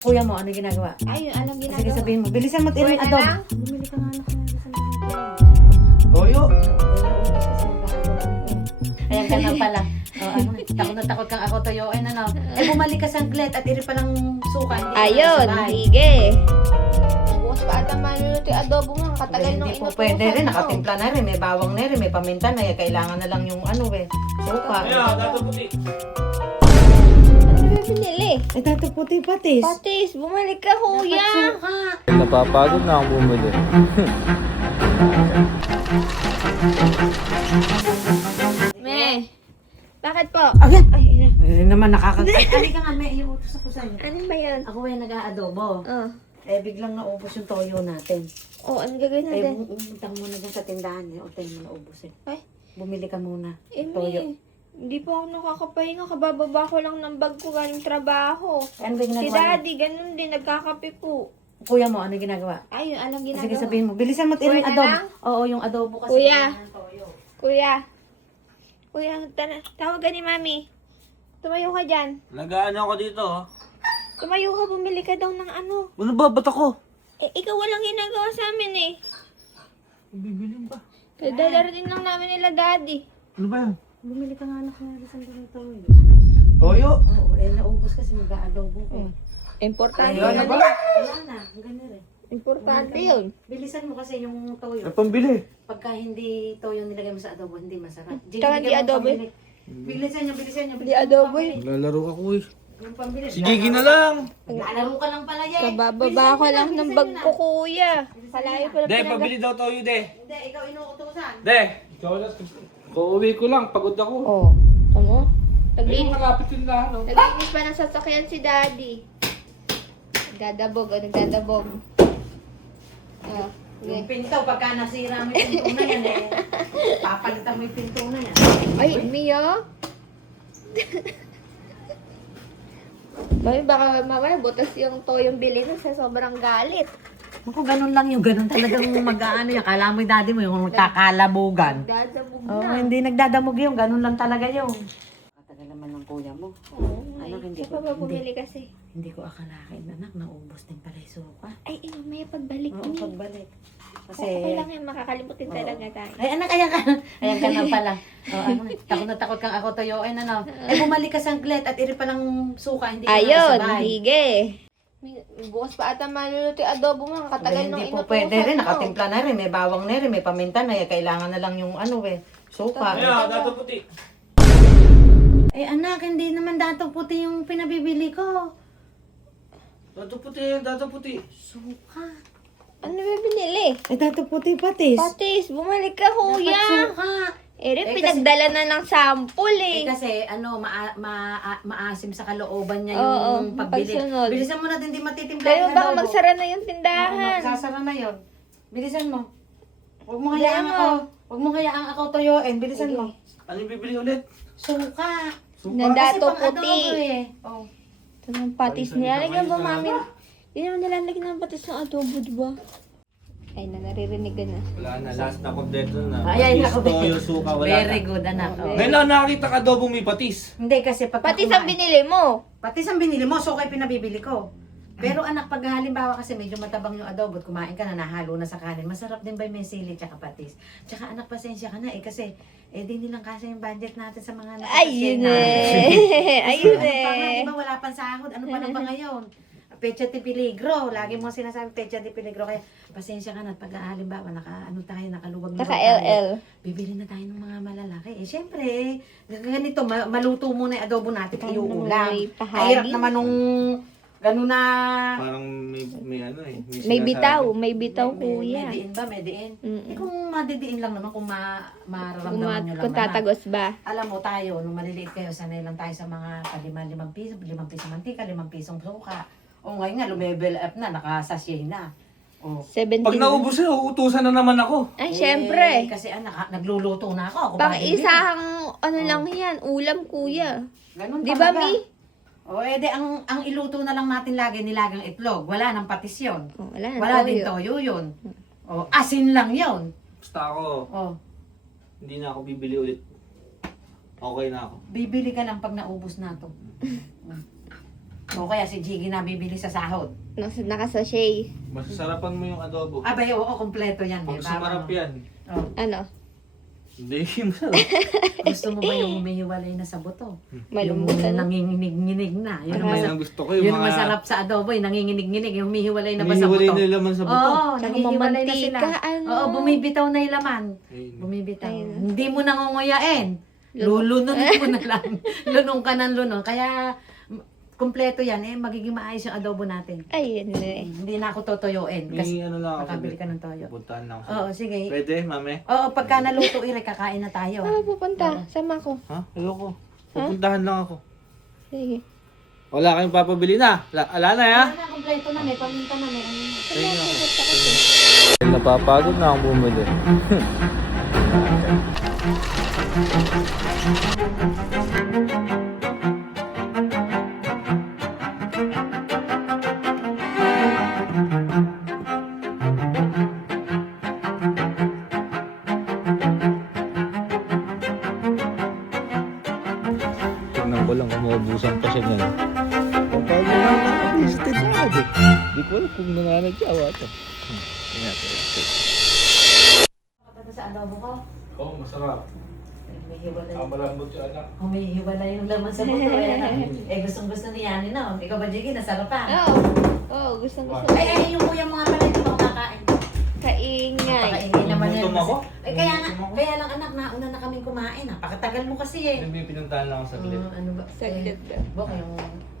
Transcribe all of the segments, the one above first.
Kuya mo, ano ginagawa? Ay, alam ginagawa. Sige, sabihin mo. Bilisan mo, iring Kuya na adobo. lang? Bumili ka nga na Toyo. Ayan ka na pala. Takot na takot kang ako toyo. Ay, ano. Eh, bumalik ka sa glet at iri palang suka. Hindi Ayun, ka sige. Bukas pa ata maluluto yung adobo mo. Katagal nung hindi po inutusan pwede rin. mo. Nakatimpla na rin. May bawang na rin. May paminta na. Kailangan na lang yung ano eh. Suka. Ayan, dato puti. Ano ba pinili? Eh, tato puti patis. Patis, bumalik ka, kuya. Dapat suka. Napapagod na akong bumili. Me, bakit po? Agad! Ay, ina. Eh, naman Halika nga, may iutos ako sa'yo. Ano ba yan? Ako ay nag-aadobo. Oh. Eh, biglang naubos yung toyo natin. Oh, ano gagawin Eh, natin? pumunta ka muna dyan sa tindahan eh. O, tayo mo naubos eh. Ay, Bumili ka muna. me, hindi po ako nakakapahinga. Kabababa ko lang ng bag ko galing trabaho. Ano ba Si ginagawa? daddy, ganun din, nagkakape po. Kuya mo, ano ginagawa? Ay, alam ginagawa. Sige, sabihin mo. Bilisan mo, iring Kuya na adobo. lang? Oo, yung adobo kasi. Kuya. kailangan ng toyo. Kuya, tawagan ni mami. Tumayo ka dyan. Nagaan ako dito. Tumayo ka, bumili ka daw ng ano. Ano ba? Ba't ako? Eh, ikaw walang ginagawa sa amin eh. Bibilin ba? Kaya dadarating lang namin nila daddy. Ano ba yan? Bumili ka nga na kaya isang ng toyo. Toyo? Oo, eh, naubos kasi mag-aadobo ko. Importante Ayun na yun. ba? Wala na, ang ganun eh. Importante yun. Bilisan mo kasi yung toyo. Ay, pambili. Pagka hindi toyo nilagay mo sa adobo, hindi masarap. Tsaka hindi bigyan mo adobo eh. pambili. Bilisan nyo. Hindi adobo eh. Maglalaro ako eh. Yung pambili. Si Gigi na lang. Naglalaro ka lang pala yan. Kabababa ko lang ng bag ko, kuya. Kalayo pala De, pabili daw toyo, de. Hindi, ikaw inuutusan. De. Ikaw lang. Kauwi ko lang. Pagod ako. Oo. Tama? Ayun, malapit yung lahat. Oh. Naglinis pa ng sasakyan si daddy. Nagdadabog, nagdadabog. Ah, Yung pinto, pagka nasira mo yung pinto na yan eh. Papalitan mo yung pinto na yan. ay, Mia. Mami, baka mamaya butas yung toyong bili nun sa sobrang galit. Ako, ganun lang yung ganun talagang mag-aano yan. Kala mo yung daddy mo yung nagkakalabugan. Nagdadabog Oo, na. hindi nagdadamog yung ganun lang talaga yung. Katagal naman ng kuya mo. Oo, Anak, hindi Siya pa ba bumili kasi? Hindi ko akalain, anak, naubos din pala yung suka. Ay, mamaya pagbalik Oo, ni. pagbalik. Kasi, Okay lang yan, makakalimutin talaga tayo. ay anak, ayan ka na pala. Ano, takot na takot kang ako toyo. Ay, ano. Eh, bumalik ka sa glet at iri palang suka, hindi ka Ayun, nakasabay. sige. Bukas pa ata maluluto yung adobo mo. Katagal nung Hindi po inutusan pwede rin, mo. nakatimpla na rin, may bawang na rin, may paminta na, kailangan na lang yung ano eh, suka. Ayan, dato puti. Eh anak, hindi naman dato puti yung pinabibili ko. Dato puti, dato puti. Suka. Ano ba binili? Eh dato puti patis. Patis, bumalik ka, Dapat kuya. suka. Rin, Eh, pinagdala na ng sample Eh eh. kasi ano, maasim sa kalooban niya Oo, yung pagbili. pagsunod. Bilisan mo natin, hindi matitimpla Kaya yung baka adobo. magsara na yung Oo, tindahan. magsasara na yun. Bilisan mo. Huwag mo Bilisan hayaan mo. ako. Huwag mo hayaan ako toyoin. Bilisan mo. Ano yung bibili ulit? Suka. Nandato Kasi pang puti. adobo eh. Oh. Ito ng patis niya. Lagyan ba mami? Hindi naman nilalagyan ng patis ng adobo, diba? Ay, naririnig ka na. Wala na, last na kompleto na. Ay, Patis, ako. toyo, suka, wala Very na. good, anak. Oh. Ngayon lang nakakita ka adobo may patis. Hindi kasi pag Patis ang binili mo. Patis ang binili mo, so kayo pinabibili ko. Pero anak, pag halimbawa kasi medyo matabang yung adobo at kumain ka na, nahalo na sa kanin, masarap din ba yung may sili tsaka patis? Tsaka anak, pasensya ka na kasi di nilang kasi yung budget natin sa mga Ayun natin. eh. Ayun Ano pa nga, eh. di ba wala pang sahod? Ano pa na ba ngayon? Pecha de peligro. Lagi mo sinasabi pecha de peligro. Kaya pasensya ka na pag halimbawa nakaluwag na Naka-LL. bibili na tayo ng mga malalaki. Eh, syempre, ganito, maluto muna yung adobo natin, Paano iuulam. naman may pahagi? Kahirap naman nung gano'n na... Parang may ano eh. May bitaw, sinasabi. may bitaw, May kuya. diin ba? May diin. Mm-mm. Eh, kung madidiin lang naman, kung mararamdaman nyo lang Kung naman. tatagos ba? Alam mo tayo, nung maliliit kayo, sanay lang tayo sa mga 5 piso, 5 piso mantika, 5 pisong suka. O ngayon nga, lumebel up na, nakasasye na. O. 17. Pag naubos na, uutusan na naman ako. Ay, syempre. Kasi anak, nagluluto na ako. Pang bakit hindi? isang ano lang yan, ulam kuya. Ganun Di ba, talaga. Mi? O edi, ang iluto na lang natin lagi nilagang itlog. Wala nang patis yun. Oh, wala na, Wala din toyo. toyo yun. O, asin lang yun. Basta ako, O, hindi na ako bibili ulit. Okay na ako. bibili ka lang pag naubos na to. O kaya si Jiggy nabibili sa sahod. Nakasashay. Masasarapan mo yung adobo. Abay, oo, kompleto yan. Pag eh. sumarap yan. Oh. Ano? Hindi, masarap. Gusto mo ba yung humihiwalay na sa buto? Malambot Yung ano? nanginginig-nginig na. Yun ang, Yan masarap, ang gusto ko, yung yun ang mga... masarap sa adobo, yung nanginginig-nginig, yung humihiwalay na ba sa Hinihiwalay buto? na yung laman sa buto. Oo, Tsaka nangihiwalay na sila. mamantika, ano? Oo, bumibitaw na yung laman. Ayun. Bumibitaw. Ayun. Hindi mo nangunguyain. Lulunon mo na lang. Lunong ka ng lunong. Kaya, kumpleto yan eh, magiging maayos yung adobo natin. Ayun eh. Hindi na ako totoyoin. May Kasi ano lang ako. makabili ka ng toyo. Puntahan lang ako. Oo, sige. Pwede, mame? Oo, pagka naluto, ire, kakain na tayo. Ah, pupunta. Sama ko. Ha? Ayoko. Pupuntahan lang ako. Sige. Wala kayong papabili na. Ala na ya. Wala na, kumpleto na, may paminta na, may ano. Pupunta kasi. Napapagod na akong bumili. Tingnan ko lang kung maubusan pa siya niyan. Kapag nakaka-listed na agad eh. Di ko alam kung nanganagyawa ito. Tingnan ko. Kapag sa adobo ko, Oo, masarap. humihiwalay. Malambot yung anak. Humihiwalay yung laman sa buto. Eh, gustong-gusto ni Yani, no? Ikaw ba, Jiggy, nasarapan? Oo. Oo, gusto. Ay, yung kuya mga pala, hindi ba kumakain? Kaingay. Napakaingay naman yan. Gutom ako? Ay, kaya nga, Gutom ako? kaya lang anak, nauna na kaming kumain. Napakatagal mo kasi eh. May pinuntahan lang ako sa clip. Ano ba? Saglit ba? Bok, yung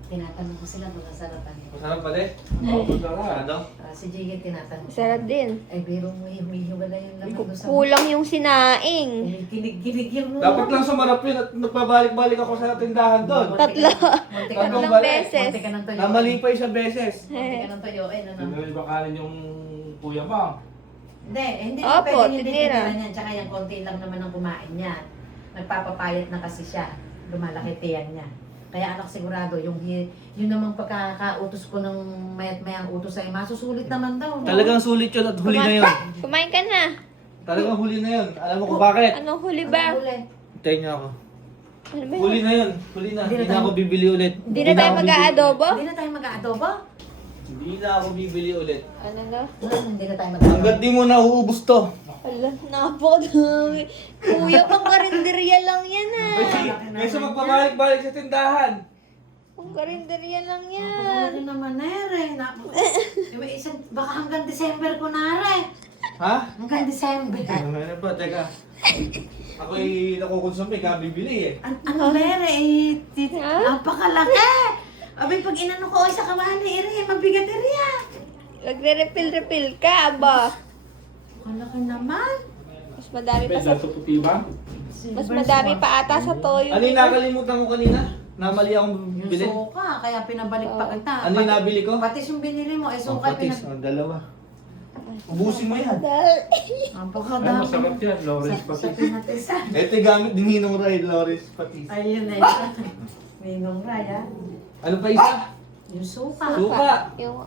tinatanong ko sila kung nasarapan. Masarap pala eh. Masyado. Si Jiggy tinatanong. Sarap din. Ay, biro mo, humihiwalay yung laman doon sa Kulang yung sinaing. Kinig-kinig yung... Dapat lang sumarap yun at nagpabalik-balik ako sa tindahan doon. Tatlo. Munti ka Tatlong ng balik. beses. Munti ka ng toyo. Namali pa isang beses. Munti ka ng toyo. Eh, ano? Hindi ba kanin yung kuya mo? Hindi Opo, pwede hindi tinira. tinira niyan. Tsaka yung konti lang naman ang kumain niyan. Nagpapapayat na kasi siya. Lumalaki tiyan niya. Kaya anak sigurado, yun namang pagkakautos ko ng mayat-mayang utos ay masusulit naman daw. Talagang sulit yun at huli na yun. Kumain ka na. Talagang huli na yun. Alam mo kung bakit? Anong huli Ano ba? huli? Hintayin niyo ako. Ano ba yun? Huli na yun. Huli na. Hindi na Hindi na tayo- ako bibili ulit. Hindi na tayo ako bibili mag-aadobo? Hindi na tayo mag-aadobo? ulit. Hindi na ako bibili ulit. Ano na? Hindi na tayo mag-aadobo. Hanggat di mo na uubos to. Ala, napakadami. Kuya, pang karinderya lang yan ah. Kaysa magpabalik-balik sa tindahan. Pang karinderya lang yan. Ano naman nere? Baka hanggang December ko nare. Ha? Hanggang December. Ano ba? Teka. Ako'y nakukonsum eh, kaya bibili eh. Ano nere? Ha? Napakalaki. Abay, pag inano ko ay sa kamali, ere, mabigat ere yan. Nagre-refill-refill ka, aba. Kalaki naman. Mas madami pa sa... Pwede puti ba? Mas madami pa ata sa toyo. Ano yung nakalimutan ko kanina? Namali akong Yung bili. suka, kaya pinabalik pa kita. Ano yung nabili ko? Patis yung binili mo, eh Oh, suka patis. Dalawa. Ubusin mo yan. Ay, Napakadami. masarap yan. Lawrence Sa patis. pinatisan. Ito gamit ni Ninong Ray, Loris patis. Ayun eh. Ninong Raya. Ano pa isa? Yung suka. Suka. Yung...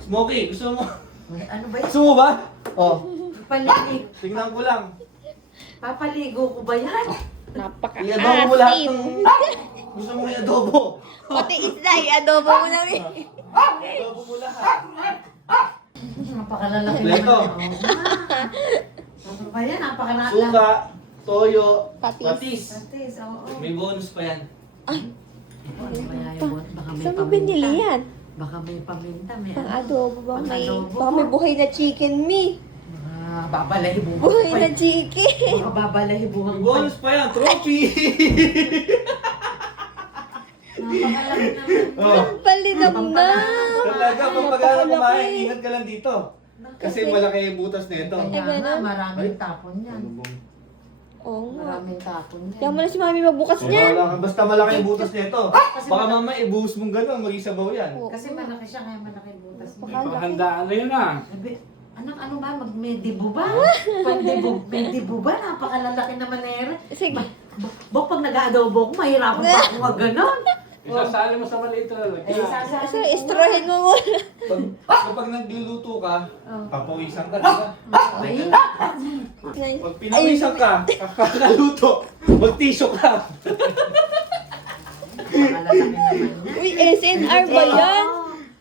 Smokey, gusto mo? Ano ba yun? Gusto mo ba? Oh, Papalig. tingnan ko lang. Papaligo ko ba yan? I-adobo mo lahat Napaka-asim. ng... Gusto mo i-adobo? Pati isda, i-adobo mo na rin. I-adobo mo lahat. Napakalalaki Kompleto. naman. Ano ba yan? Napakalalaki. Suka, toyo, Patis. patis. Patis, oo. May bonus pa yan. Ano kaya yun? Baka may Saan mo paminta. binili yan? Baka may paminta. May Pang ano. adobo ba? May, Pang-adobo. baka may buhay na chicken me. Babalahibuhan. Buhay na chicken. Baka babalahibuhan. May bonus pa yan, trophy! Napakalaki naman. oh. Ang palinamnam. Talaga, pag pag-alam Napakalaki. kumain, ingat ka lang dito. Kasi malaki yung butas nito. Kaya nga, ganun? maraming tapon yan. Oo nga. Maraming tapon yan. Kaya mo na si mami magbukas niyan. Wala ka, basta malaki yung butas nito. Baka mamaya ibuhos mong gano'n, mag-isabaw yan. Oo. Kasi malaki siya, kaya malaki yung butas mo. May panghandaan na yun ah. Sabi, anak, ano ba? May dibu ba? Pag may dibu ba? Napakalalaki naman na yan. Sige. Bok, pag nag-aadobo ko, mahirapan pa ako mag ganon. Isasali mo sa maliit na lalagyan. So, istrohin mo muna. Kapag nagluluto ka, Oh. papawisan ka, diba? Ay, Pag pinawisan ka, kakaluto, mag-tissue ka. Pakalalaki naman. Uy, SNR ba yan?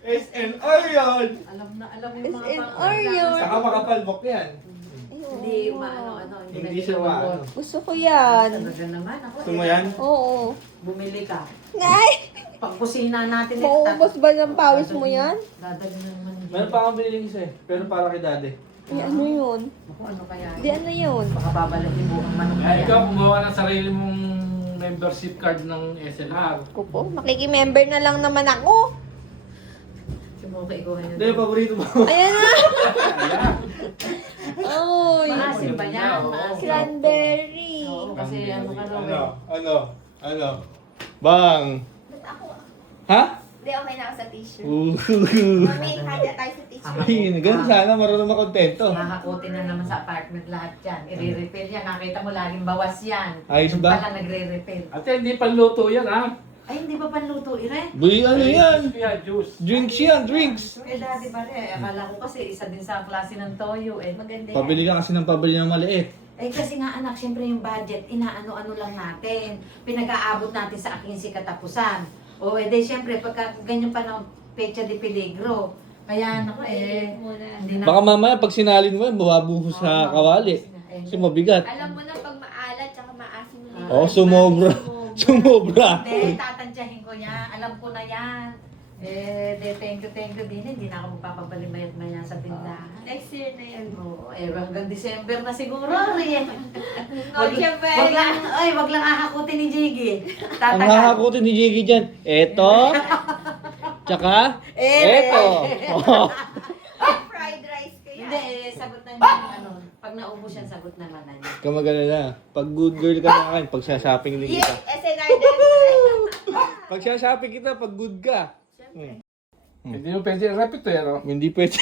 SNR yun! Alam mo yung mga SNR yun. Saka makapalbok yan. Ay, oo. Hindi maano, Hindi siya maano. Gusto ko yan. Talaga naman ako. Gusto mo yan? Oo. Bumili ka. Ay! Pagkusina natin. Maubos ba ng pawis mo yan? Dadali naman. Meron pa akong biniling isa eh. Pero para kay daddy. Ay, ano yun? Ako, ano kaya? Di ano yun? Baka babalahin mo ang manok Kaya kaya. ikaw kumuha ng sarili mong membership card ng SLR. Ko po, makikimember na lang naman ako. Sumuka ikaw yun. Hindi, paborito mo. Ayan na! Kaya, Oy! Maasim ba yan? Oo. Maasim. Cranberry! Oo, kasi ano ka raw eh. Ano? Bang! Ha? Hindi, okay na ako sa tissue. Ooh. Mami, kaya tayo sa tissue. Ay, ganun sana, marunong makontento. Nakakutin na naman sa apartment lahat yan. I-refill yan. Nakita mo laging bawas yan. Ayos Yung ba? pala nagre-refill. ate, hindi panluto yan ha. Ay, hindi pa panluto, Ire? Boy, ano yan? Kaya juice. Drinks yan, drinks! Eh, daddy ba rin? Akala ko kasi isa din sa klase ng toyo eh. Maganda yan. Pabili ka kasi ng pabili ng maliit. Eh kasi nga anak, syempre yung budget, inaano-ano lang natin. Pinag-aabot natin sa 15 katapusan. O edi syempre, pagka ganyan pa ng pecha de peligro. Kaya ako hindi na. Baka mamaya pag sinalin mo yan, mababuhos sa kawali. Kasi mabigat. Alam mo na pag maalat tsaka maasim mo. Oo, sumobra. Sumobra. Hindi, tatantyahin ko yan. Alam ko na yan. Thank you din. Hindi na ako magpapabalimayat maya sa tindahan. Next year na yan. Oo, hanggang December na siguro. Rin. Noche Buena. Wag lang ahakutin ni Jiggy. Ang hahakutin ni Jiggy dyan, eto, tsaka, eto. Fried rice kaya. Hindi, sagot na niya yung ano. Pag naubos yan, sagot naman na niya. Kamagana na. Pag good girl ka na akin, pag shopping din Yes, kita. SNR din. Pag shopping kita, pag good ka. Hindi mo pwede repeat eh, no? Hindi pwede.